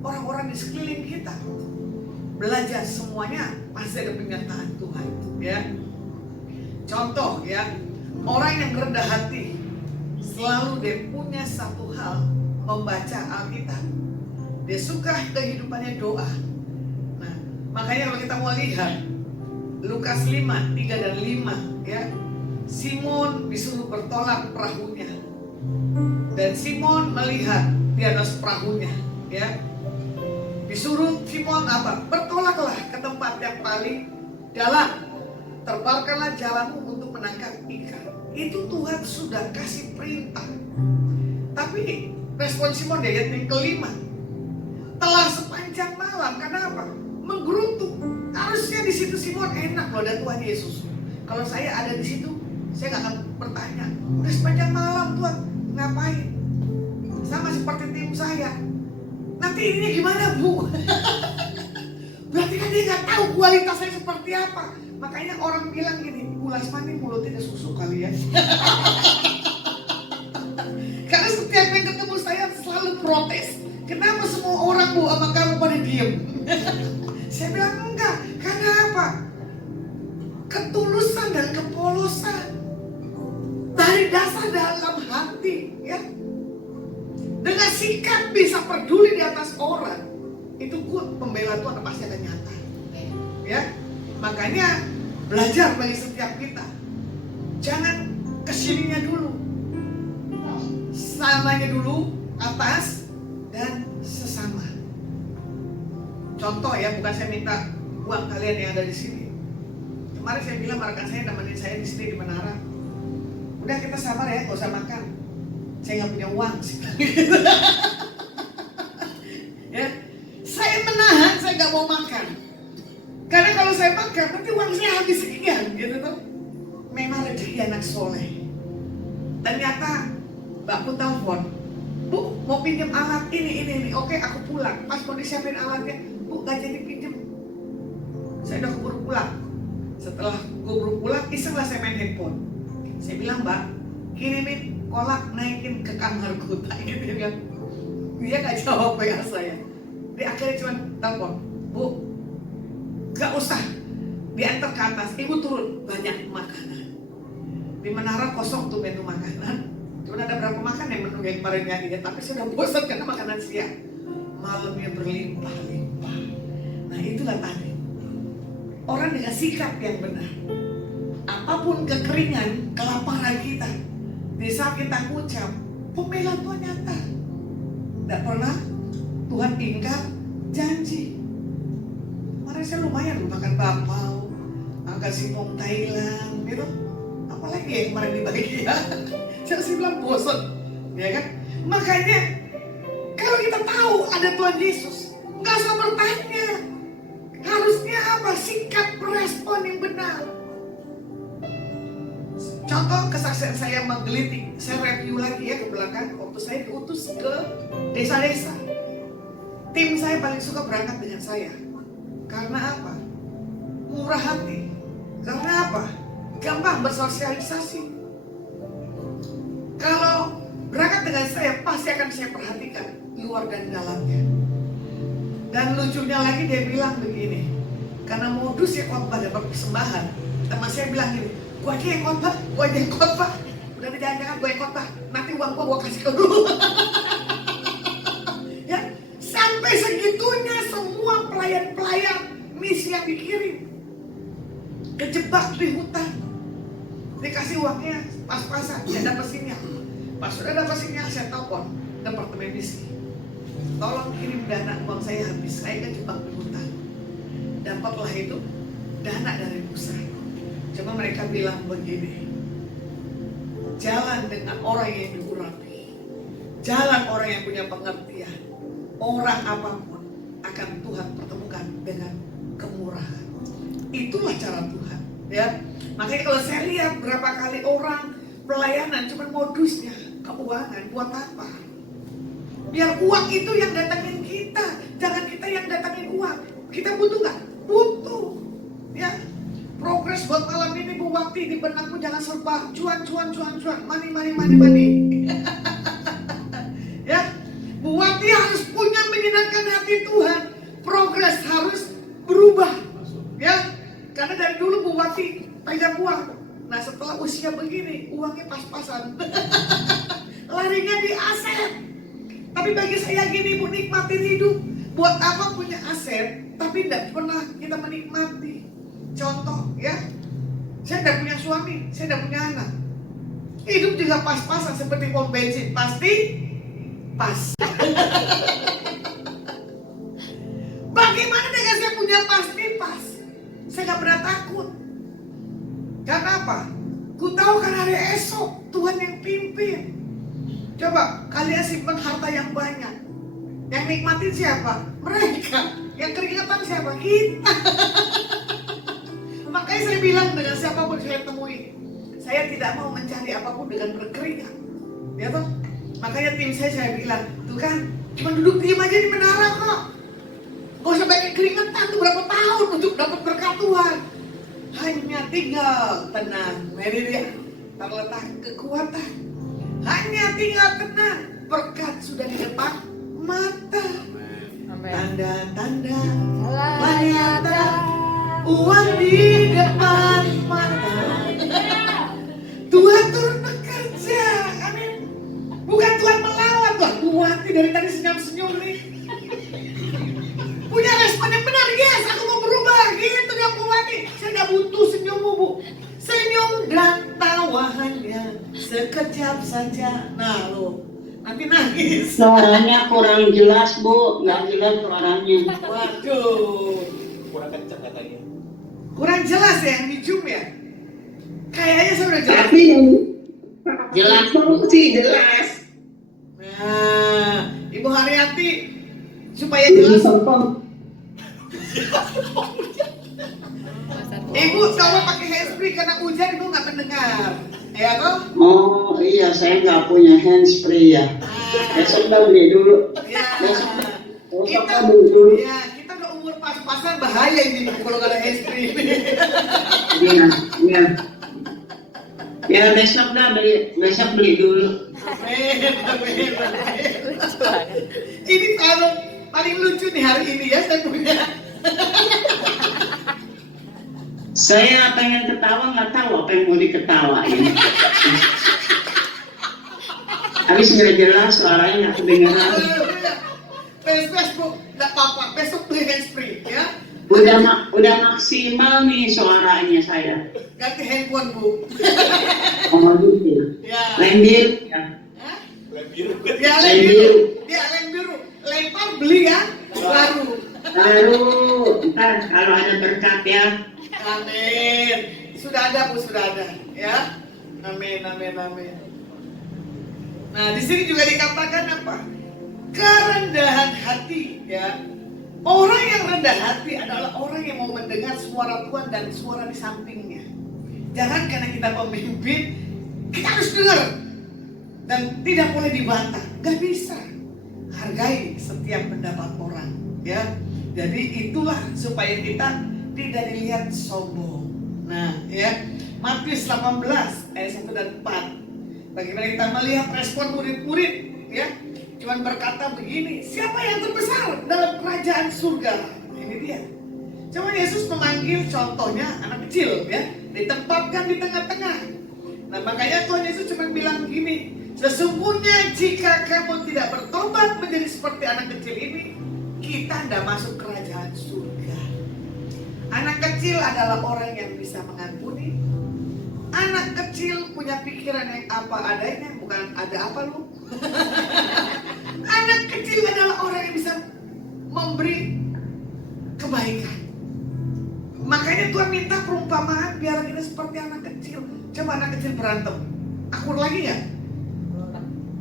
orang-orang di sekeliling kita. Belajar semuanya pasti ada penyertaan Tuhan, ya. Contoh, ya, orang yang rendah hati selalu dia punya satu hal, membaca Alkitab. Dia suka kehidupannya doa. Nah, makanya kalau kita mau lihat Lukas 5, 3 dan 5, ya. Simon disuruh bertolak perahunya. Dan Simon melihat di atas perahunya, ya. Disuruh Simon apa? Bertolaklah ke tempat yang paling dalam. Terbangkanlah jalanmu untuk menangkap ikan. Itu Tuhan sudah kasih perintah. Tapi respon Simon di ayat yang kelima, telah sepanjang malam. Kenapa? Menggerutu. Harusnya di situ Simon enak loh, ada Tuhan Yesus. Kalau saya ada di situ, saya nggak akan bertanya, udah sepanjang malam Tuhan ngapain? Sama seperti tim saya. Nanti ini gimana Bu? Berarti kan dia nggak tahu kualitas saya seperti apa. Makanya orang bilang gini, Bu Lasma ini mulutnya susu kali ya. Karena setiap yang ketemu saya selalu protes. Kenapa semua orang Bu sama kamu pada diem? Saya bilang enggak. Karena apa? Ketulusan dan kepolosan dari dasar dalam hati, ya. Dengan sikap bisa peduli di atas orang, itu pembela Tuhan pasti akan nyata, ya. Makanya belajar bagi setiap kita, jangan kesininya dulu, samanya dulu, atas dan sesama. Contoh ya, bukan saya minta uang kalian yang ada di sini. Kemarin saya bilang rekan saya nemenin saya di sini di Menara. Udah kita sabar ya, gak usah makan. Saya nggak punya uang sih. Ya, saya menahan, saya nggak mau makan. Karena kalau saya makan, nanti uang saya habis sekian, gitu tuh. Memang rezeki anak soleh. Ternyata Mbak Pun telepon, Bu, mau pinjam alat ini. Oke, aku pulang. Pas mau disiapin alatnya, Bu, gak jadi pinjam. Saya udah keburu pulang. Setelah keburu pulang, isenglah saya main handphone. Saya bilang, Mbak, kirimin kolak naikin ke kamarku, tak gitu kan. Dia gak jawab WA saya. Dia akhirnya cuma telepon, Bu, gak usah diantar ke atas, Ibu turun, banyak makanan. Di Menara kosong tuh menu makanan. Cuma ada berapa makan yang menu yang kemarin nyanyi ya, tapi saya udah bosan karena makanan siang. Malamnya berlimpah-limpah. Nah itulah tadi, orang dengan sikap yang benar. Apapun kekeringan, kelaparan kita, di saat kita ucap, pembela Tuhan nyata. Tidak pernah Tuhan ingkar janji. Kemarin saya lumayan loh makan bakpao, makan singkong Thailand, gitu. Apalagi yang kemarin dibagi ya. Saya sih bilang bosan, ya kan? Makanya kalau kita tahu ada Tuhan Yesus, nggak usah bertanya. Harusnya apa? Sikap respon yang benar. Contoh kesaksian saya menggelitik, saya review lagi ya ke belakang. Waktu saya diutus ke desa-desa, tim saya paling suka berangkat dengan saya. Karena apa? Murah hati. Karena apa? Gampang bersosialisasi. Kalau berangkat dengan saya, pasti akan saya perhatikan luar dan dalamnya. Dan lucunya lagi dia bilang begini, karena modus ya khotbah dapat persembahan. Teman saya bilang gini, gua aja yang khotbah. Udah jangan gua yang khotbah. Nanti uang gua kasih ke lu. Ya, sampai segitunya semua pelayan-pelayan misi yang dikirim kejebak di hutan. Dikasih uangnya pas-pasan, saya dapat sinyal. Pas sudah dapat sinyal, saya telepon departemen misi. Tolong kirim dana, uang saya habis, saya kejebak di hutan. Dapatlah itu dana dari pusat. Cuma mereka bilang begini, jalan dengan orang yang diurapi, jalan orang yang punya pengertian. Orang apapun akan Tuhan pertemukan dengan kemurahan. Itulah cara Tuhan, ya. Makanya kalau saya lihat berapa kali orang pelayanan cuma modusnya keuangan, buat apa? Biar uang itu yang datangin kita, jangan kita yang datangin uang. Kita butuh nggak? Butuh, ya. ini Bu Wakti di benakmu jangan serba cuan, money. Ya, Bu Wakti harus punya menyenangkan hati Tuhan. Progres harus berubah. Ya, karena dari dulu Bu Wakti pegang uang. Nah setelah usia begini, uangnya pas-pasan. Larinya di aset. Tapi bagi saya gini Bu, nikmatin hidup. Buat apa punya aset, tapi tidak pernah kita menikmati. Contoh ya, saya tidak punya suami, saya tidak punya anak. Hidup juga pas-pasan seperti pom bensin, pasti pas. Bagaimana dengan saya punya pasti pas? Saya gak pernah takut. Karena apa? Ku tahu kan hari esok Tuhan yang pimpin. Coba kalian simpan harta yang banyak. Yang nikmatin siapa? Mereka. Yang keringetan siapa? Kita. Makanya saya bilang dengan siapapun saya temui, saya tidak mau mencari apapun dengan berkeringat. Ya toh? Makanya tim saya bilang, tuh kan, cuma duduk diam aja di menara kok. Gak usah banyak keringetan tuh berapa tahun untuk dapat berkat Tuhan. Hanya tinggal tenang. Mari dia terletak kekuatan. Hanya tinggal tenang. Berkat sudah di depan mata. Tanda-tanda nyata, uang di depan mata. Tuhan turun bekerja, amin. Bukan Tuhan melawan, Tuhan kuati dari tadi senyum-senyum nih. Punya respon yang benar, yes, aku mau berubah, gitu yang kuati. Saya gak butuh senyummu Bu. Senyum dan tawa hanya sekejap saja. Nah lo, nanti nangis. Suaranya kurang jelas Bu, nggak jelas suaranya. Waduh, Kurang kencang katanya. kurang jelas ya yang di Zoom ya. Kayaknya saya udah jelas. Tapi yang jelas sih jelas. Nah, Ibu Haryati supaya jelas. Ibu coba pakai handsfree karena hujan Ibu nggak mendengar. Ya toh? Oh iya, saya nggak punya handsfree ya. Besok kita beli dulu. Ya. Besok Kita, kita beli dulu. ya, kita udah umur pas-pasan bahaya ini kalau nggak ada handsfree. Iya, iya. Ya besok dah beli, besok beli dulu. Amin. Ini paling lucu nih hari ini ya saya punya. Saya pengen ketawa, nggak tahu apa yang mau diketawain. Habis nggak jelas suaranya nggak kedengeran. Beres Bu, nggak apa-apa. Besok beli handsfree ya. Udah maksimal nih suaranya saya. Ganti handphone Bu. Oh gitu. Ya. Lem biru ya. Hah? Lem biru. Ya lem biru. Ya lem biru. Lempar beli ya baru. Lalu ntar kalau ada berkat ya. Amin. Sudah ada Bu, sudah ada ya. Amin. Nah di sini juga dikatakan apa? Kerendahan hati ya. Orang yang rendah hati adalah orang yang mau mendengar suara Tuhan dan suara di sampingnya. Jangan karena kita pemimpin, kita harus dengar dan tidak boleh dibantah. Gak bisa. Hargai setiap pendapat orang, ya. Jadi itulah supaya kita tidak dilihat sombong. Nah, ya. Matius 18 ayat 1 dan 4. Bagaimana kita melihat respon murid-murid, ya. Cuman berkata begini, siapa yang terbesar dalam kerajaan surga? Ini dia. Coba Yesus memanggil contohnya anak kecil ya, ditempatkan di tengah-tengah. Nah makanya Tuhan Yesus cuma bilang begini, sesungguhnya jika kamu tidak bertobat menjadi seperti anak kecil ini, kita tidak masuk kerajaan surga. Anak kecil adalah orang yang bisa mengampuni. Anak kecil punya pikiran yang apa adanya, bukan ada apa lu. Anak kecil adalah orang yang bisa memberi kebaikan. Makanya Tuhan minta perumpamaan biar kita seperti anak kecil. Coba anak kecil berantem, akur lagi nggak?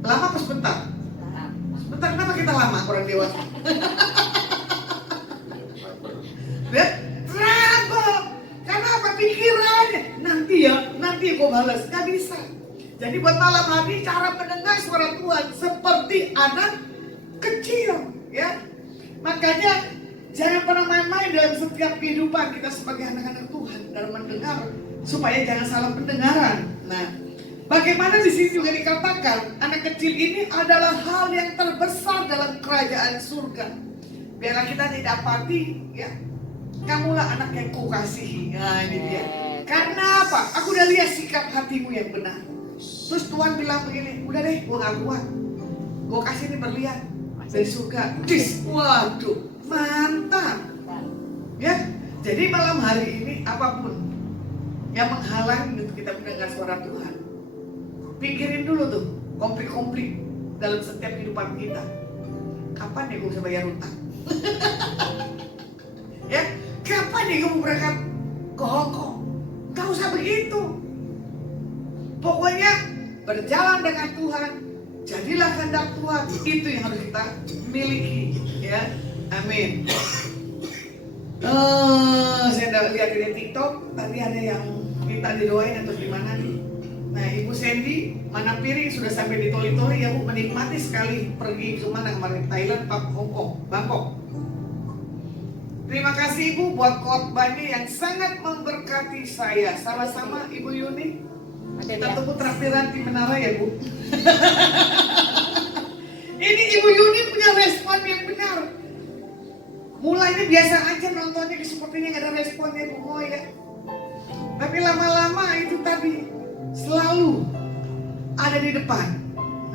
Lama apa sebentar? Sebentar, kenapa kita lama orang dewasa? Lihat, trouble. Karena apa pikirannya? Nanti gue balas, nggak bisa. Jadi buat malam hari cara mendengar suara Tuhan seperti anak kecil, ya. Makanya jangan pernah main-main dalam setiap kehidupan kita sebagai anak-anak Tuhan dalam mendengar supaya jangan salah pendengaran. Nah, bagaimana di sini juga dikatakan anak kecil ini adalah hal yang terbesar dalam kerajaan surga. Biarlah kita tidak apati, ya. Kamulah anak yang kukasihi. Nah, ini dia. Karena apa? Aku udah lihat sikap hatimu yang benar. Terus Tuhan bilang begini, udah deh, gue gak kuat. Gue kasih ini berlian dari surga. Waduh, mantap. Ya, jadi malam hari ini apapun yang menghalangi untuk kita mendengar suara Tuhan, pikirin dulu tuh konflik-konflik dalam setiap kehidupan kita. Kapan ya gue bisa bayar utang? Ya, kapan ya gue mau berangkat ke Hongkong? Gak usah begitu. Pokoknya berjalan dengan Tuhan, jadilah kehendak Tuhan. Itu yang harus kita miliki, ya. Amin. Saya udah lihat di TikTok tadi ada yang minta didoain atau gimana nih. Nah, Ibu Sandy mana piring sudah sampai di Toli-Toli ya Bu, menikmati sekali pergi ke mana kemarin, Thailand, Hongkong, Bangkok. Terima kasih Ibu buat khotbahnya yang sangat memberkati saya. Sama-sama Ibu Yuni. Kita tunggu traktiran di menara ya Bu. Ini Ibu Yuni punya respon yang benar. Mulainya biasa aja nontonnya, sepertinya gak ada responnya Bu Moy ya. Tapi lama-lama itu tadi selalu ada di depan.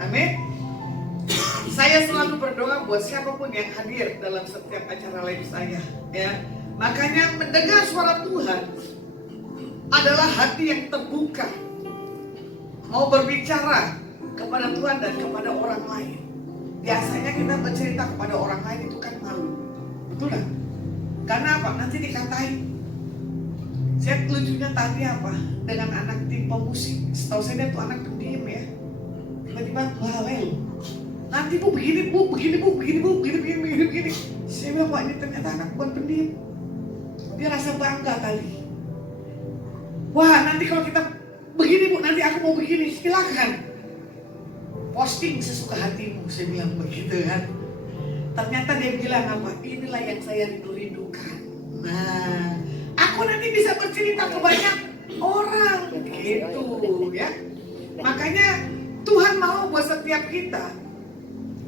Amin. Saya selalu berdoa buat siapapun yang hadir dalam setiap acara live saya, ya. Makanya mendengar suara Tuhan adalah hati yang terbuka, mau berbicara kepada Tuhan dan kepada orang lain. Biasanya kita bercerita kepada orang lain itu kan malu, betul kan? Karena apa? Nanti dikatain. Saya lucunya tadi apa? Dengan anak tim pemusik. Setahu saya dia tuh anak pendiam ya. Tiba-tiba bawel. Nanti Bu begini Bu, begini Bu, begini Bu, begini. Saya bilang, wah ini ternyata anak bukan pendiam. Dia rasa bangga kali. Wah nanti kalau kita begini Bu, nanti aku mau begini, silakan. Posting sesuka hatimu, saya bilang begitu kan. Ternyata dia bilang apa? Inilah yang saya rindu-rindukan. Nah, aku nanti bisa bercerita ke banyak orang gitu ya. Makanya Tuhan mau buat setiap kita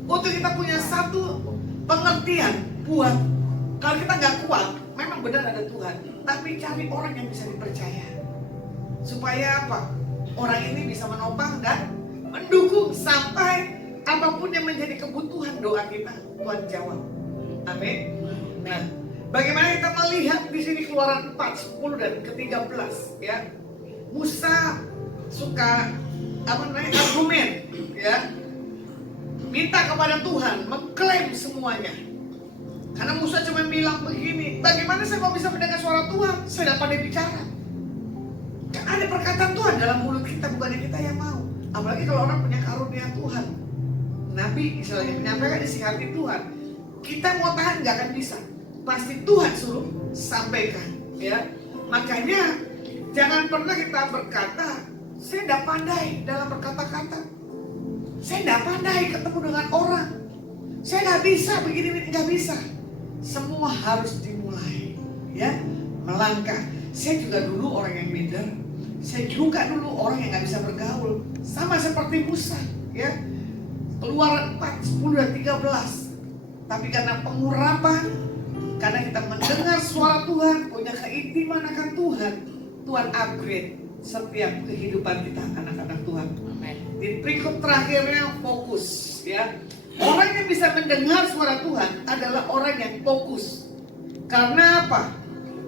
untuk kita punya satu pengertian buat kalau kita nggak kuat, memang benar ada Tuhan, tapi cari orang yang bisa dipercaya supaya apa? Orang ini bisa menopang dan mendukung sampai apapun yang menjadi kebutuhan doa kita Tuhan jawab. Amin. Nah, bagaimana kita melihat di sini Keluaran 4, 10 dan ke-13 ya. Musa suka argumen ya. Minta kepada Tuhan, mengklaim semuanya. Karena Musa cuma bilang begini, bagaimana saya mau bisa mendengar suara Tuhan? Saya dapat dia bicara. Kan ada perkataan Tuhan dalam mulut kita, bukannya kita yang mau. Apalagi kalau orang punya karunia Tuhan. Nabi misalnya menyampaikan isi hati Tuhan. Kita mau tahan gak akan bisa. Pasti Tuhan suruh sampaikan. Ya, makanya jangan pernah kita berkata, saya tidak pandai dalam berkata-kata. Saya tidak pandai ketemu dengan orang. Saya nggak bisa begini, nggak bisa. Semua harus dimulai, ya, melangkah. Saya juga dulu orang yang minder. Saya juga dulu orang yang nggak bisa bergaul. Sama seperti Musa, ya. Keluaran 4, 10 dan 13. Tapi karena pengurapan, karena kita mendengar suara Tuhan, punya keintiman akan Tuhan, Tuhan upgrade setiap kehidupan kita anak-anak Tuhan. Di berikut terakhirnya fokus ya. Orang yang bisa mendengar suara Tuhan adalah orang yang fokus. Karena apa?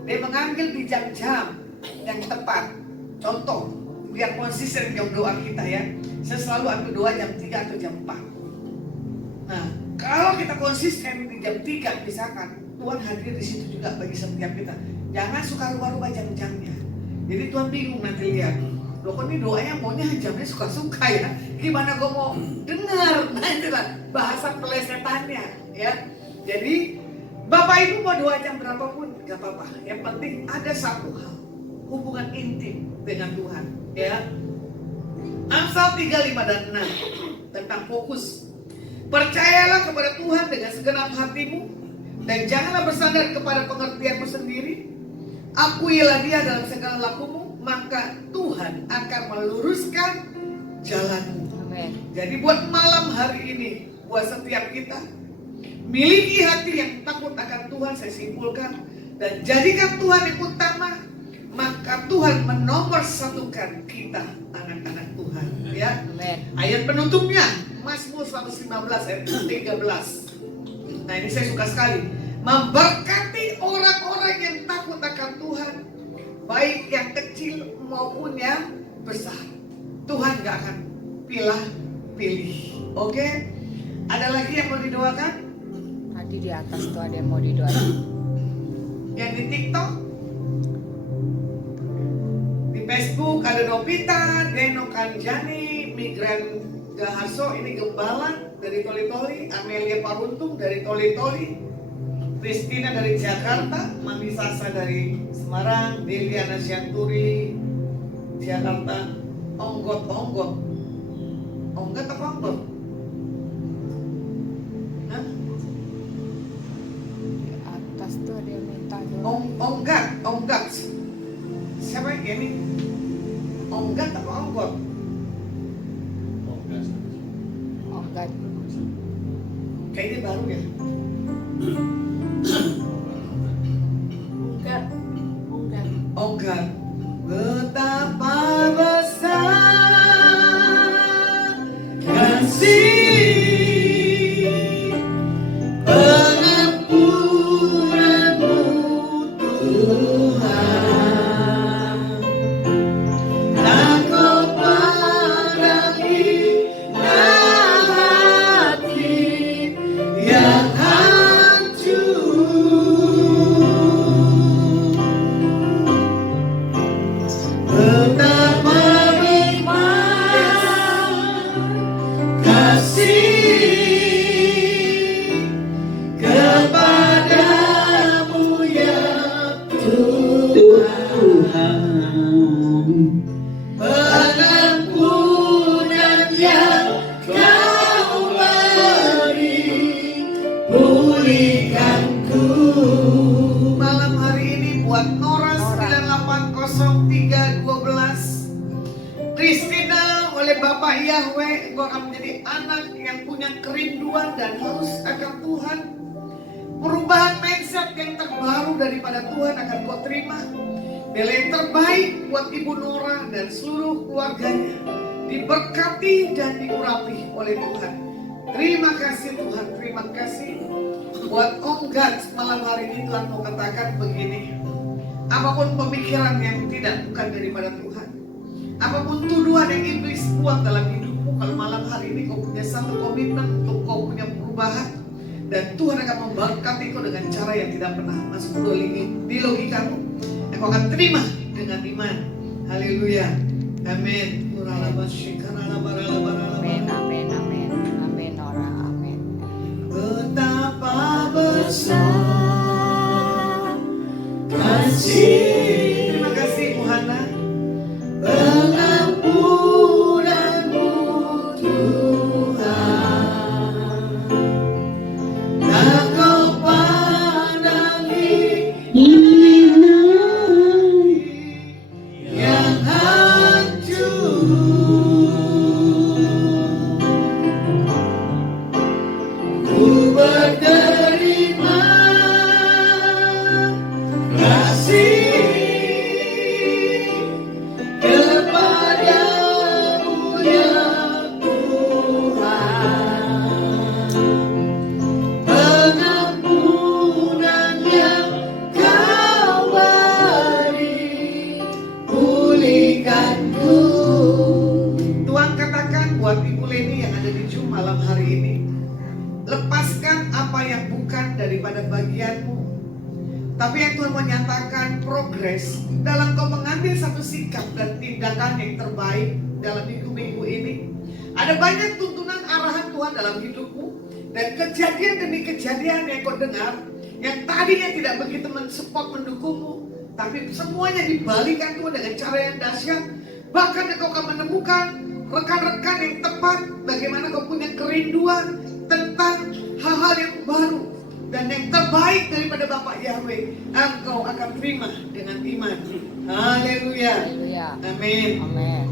Dia mengambil di jam-jam yang tepat. Contoh, biar konsisten jam doa kita ya. Saya selalu ambil doa jam 3 atau jam 4. Nah, kalau kita konsisten di jam 3 misalkan, Tuhan hadir di situ juga bagi setiap kita. Jangan suka rubah-rubah jam-jamnya. Jadi Tuhan bingung nanti lihat. Loh kok ini doanya maunya jamnya suka-suka ya. Gimana gue mau dengar? Nah itulah bahasa pelesetannya ya. Jadi Bapak Ibu mau doa jam berapapun gak apa-apa. Yang penting ada satu hal, hubungan intim dengan Tuhan ya. Amsal 3, 5 dan 6 tentang fokus. Percayalah kepada Tuhan dengan segenap hatimu dan janganlah bersandar kepada pengertianmu sendiri. Akuilah Dia dalam segala lakumu, maka Tuhan akan meluruskan jalanmu. Amin. Jadi buat malam hari ini, buat setiap kita, miliki hati yang takut akan Tuhan, saya simpulkan, dan jadikan Tuhan yang utama, maka Tuhan menomorsatukan kita, anak-anak Tuhan. Ya. Amin. Ayat penutupnya Mazmur 115 ayat 13. Nah ini saya suka sekali. Memberkati orang-orang yang takut akan Tuhan, baik yang kecil maupun yang besar. Tuhan gak akan pilih. Oke? Ada lagi yang mau didoakan? Tadi di atas tuh ada yang mau didoakan. Yang di TikTok, di Facebook ada Novita, Deno Kanjani, Migran Gahaso, ini Gembalan dari Toli-Toli, Amelia Paruntung dari Toli-Toli, Kristina dari Jakarta, Mami Sasa dari Semarang, Deliana Syanturi Jakarta, Onggot apa Onggot? Hah? Di atas tuh ada yang minta doa. Onggat. Siapa yang ini? Onggat apa Onggot? Oh, enggak. Oh, enggak. Kayaknya baru ya. Onggat. Betapa besar kasih pengampunanmu Tuhan. Tak kau padangi hati yang hancur. Betapa besar kasih kepadamu ya Tuhan. pengampunan yang kau beri, pulihkanku. Malam hari ini buat Nora 980312, Kristina, oleh Bapak Yahweh, engkau akan menjadi anak yang punya kerinduan dan haus akan Tuhan. Perubahan mindset yang terbaru daripada Tuhan akan kau terima. Bela yang terbaik buat Ibu Nora dan seluruh keluarganya, diberkati dan diurapi oleh Tuhan. Terima kasih Tuhan, terima kasih. Buat Om Gad, malam hari ini Tuhan mau katakan begini, apapun pemikiran yang tidak bukan daripada Tuhan, apapun tuduhan yang iblis buat dalam hidupmu, kalau malam hari ini kau punya satu komitmen untuk kau punya perubahan, dan Tuhan akan memberkati kau dengan cara yang tidak pernah masuk di logikamu, yang kau akan terima dengan iman. Haleluya. Amin. Amin, amin, amin. Amin, Nora, amin. Betapa besar kasih. Terima kasih Bu Hana. Pengampunanmu Tuhan, tak kau pandangi yang hancur. Ku berterima kasih kepadamu ya Tuhan. Pengampunan yang kau beri, pulihkanku. Tuhan katakan buat Ibu Leni yang ada di Zoom malam hari ini, lepaskan apa yang bukan daripada bagianmu. Tapi yang Tuhan menyatakan progres dalam kau mengambil satu sikap dan tindakan yang terbaik dalam minggu-minggu ini. Ada banyak tuntunan arahan Tuhan dalam hidupmu, dan kejadian demi kejadian yang kau dengar, yang tadinya tidak begitu mensupport mendukungmu, tapi semuanya dibalikan Tuhan dengan cara yang dahsyat. Bahkan kau akan menemukan rekan-rekan yang tepat, bagaimana kau punya kerinduan tentang hal-hal yang baru. dan yang terbaik daripada Bapak Yahweh engkau akan terima dengan iman. Haleluya. Haleluya. Amin. Amin.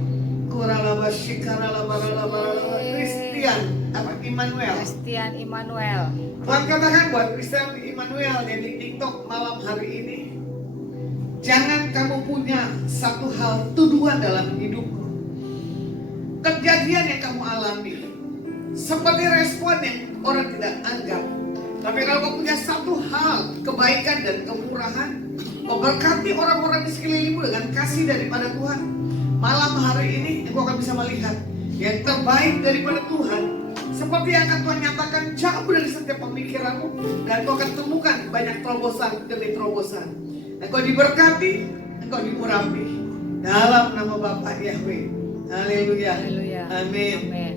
Kristian apa Immanuel. Christian Immanuel. Tuhan katakan buat Christian Immanuel yang di TikTok malam hari ini, jangan kamu punya satu hal tuduhan dalam hidupmu. Kejadian yang kamu alami seperti respon yang orang tidak anggap. Tapi kalau kamu punya satu hal kebaikan dan kemurahan, memberkati orang-orang di sekelilingmu dengan kasih daripada Tuhan, malam hari ini engkau akan bisa melihat yang terbaik daripada Tuhan, seperti yang akan Tuhan nyatakan jauh dari setiap pemikiranmu, dan engkau akan temukan banyak terobosan demi terobosan. Engkau diberkati, engkau diurapi dalam nama Bapa Yahweh. Haleluya. Haleluya. Amin. Amin.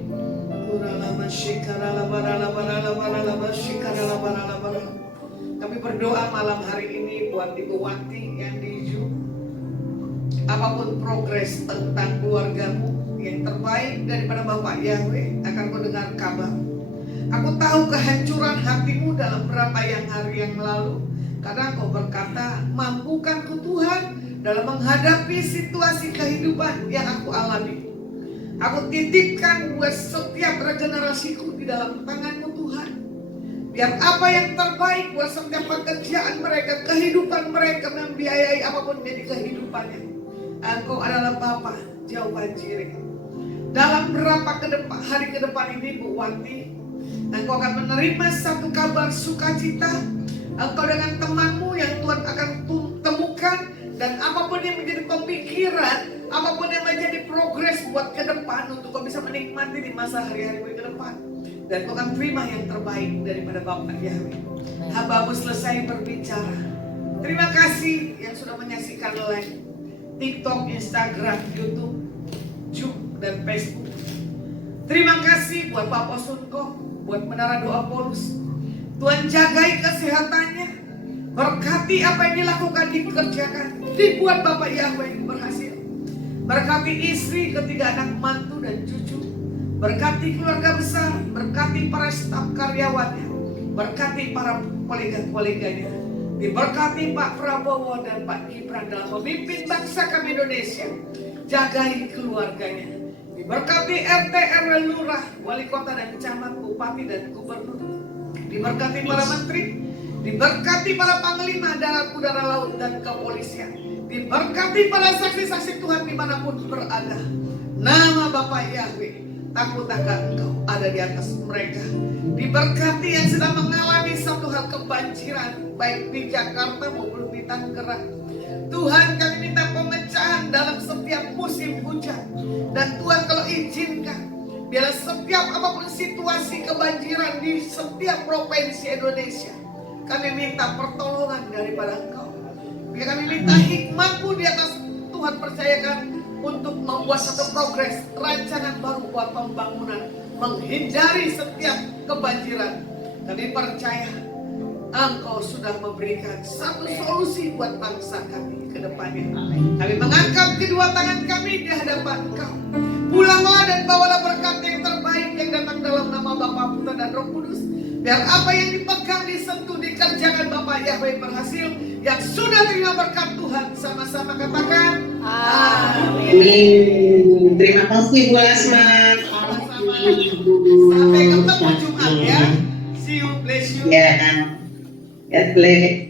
Kami berdoa malam hari ini buat Ibu Wati yang di Zoom. Apapun progres tentang keluargamu, yang terbaik daripada Bapak Yahweh akan kau dengar kabar. Aku tahu kehancuran hatimu dalam berapa hari yang lalu, karena kau berkata, mampukan ku Tuhan dalam menghadapi situasi kehidupan yang aku alami. Aku titipkan buat setiap regenerasiku di dalam tanganmu Tuhan. Biar apa yang terbaik buat setiap pekerjaan mereka, kehidupan mereka, membiayai apapun menjadi kehidupannya. Engkau adalah Bapa jauh banjiri. Dalam berapa hari ke depan ini Bu Wati, engkau akan menerima satu kabar sukacita. Engkau dengan temanmu yang Tuhan akan temukan, dan apapun yang menjadi pemikiran, apapun yang menjadi progres buat ke depan untuk kau bisa menikmati di masa hari-hari ke depan, dan kau akan terima yang terbaik daripada Bapak Yahweh. Hambamu selesai berbicara. Terima kasih yang sudah menyaksikan live TikTok, Instagram, YouTube, Zoom, dan Facebook. Terima kasih buat Bapak Sunko, buat Menara Doa Paulus. Tuhan jagai kesehatannya, berkati apa yang dilakukan, dikerjakan, dibuat Bapak Yahweh berhasil. Berkati istri, ketiga anak mantu dan cucu. Berkati keluarga besar, berkati para staf karyawannya, berkati para kolega-koleganya. Diberkati Pak Prabowo dan Pak Gibran dalam memimpin bangsa kami Indonesia. Jagai keluarganya. Diberkati RT, RW, lurah, wali kota dan camat, bupati dan gubernur. Diberkati para menteri, diberkati para panglima darat, udara, laut, dan kepolisian. Diberkati para saksi-saksi Tuhan dimanapun berada. Nama Bapak Yahweh, takut akan Engkau ada di atas mereka. Diberkati yang sedang mengalami satu hal kebanjiran, baik di Jakarta maupun di Tangerang. Tuhan, kami minta pemecahan dalam setiap musim hujan. Dan Tuhan, kalau izinkan, biarlah setiap apapun situasi kebanjiran di setiap provinsi Indonesia, kami minta pertolongan daripada Engkau. Biar kami minta hikmat-Mu di atas Tuhan percayakan untuk membuat satu progres, rancangan baru buat pembangunan, menghindari setiap kebanjiran. Kami percaya Engkau sudah memberikan satu solusi buat bangsa kami ke depannya. Kami mengangkat kedua tangan kami di hadapan Engkau. Pulanglah dan bawalah berkat yang terbaik yang datang dalam nama Bapa, Putra, dan Roh Kudus. Biar apa yang dipegang, disentuh, dikerjakan Bapak Yahweh berhasil. Yang sudah terima berkat Tuhan, sama-sama katakan Amin. Terima kasih Bu Asma. sama-sama. Sampai ketemu Jumat ya. See you, bless you. Ya, God bless.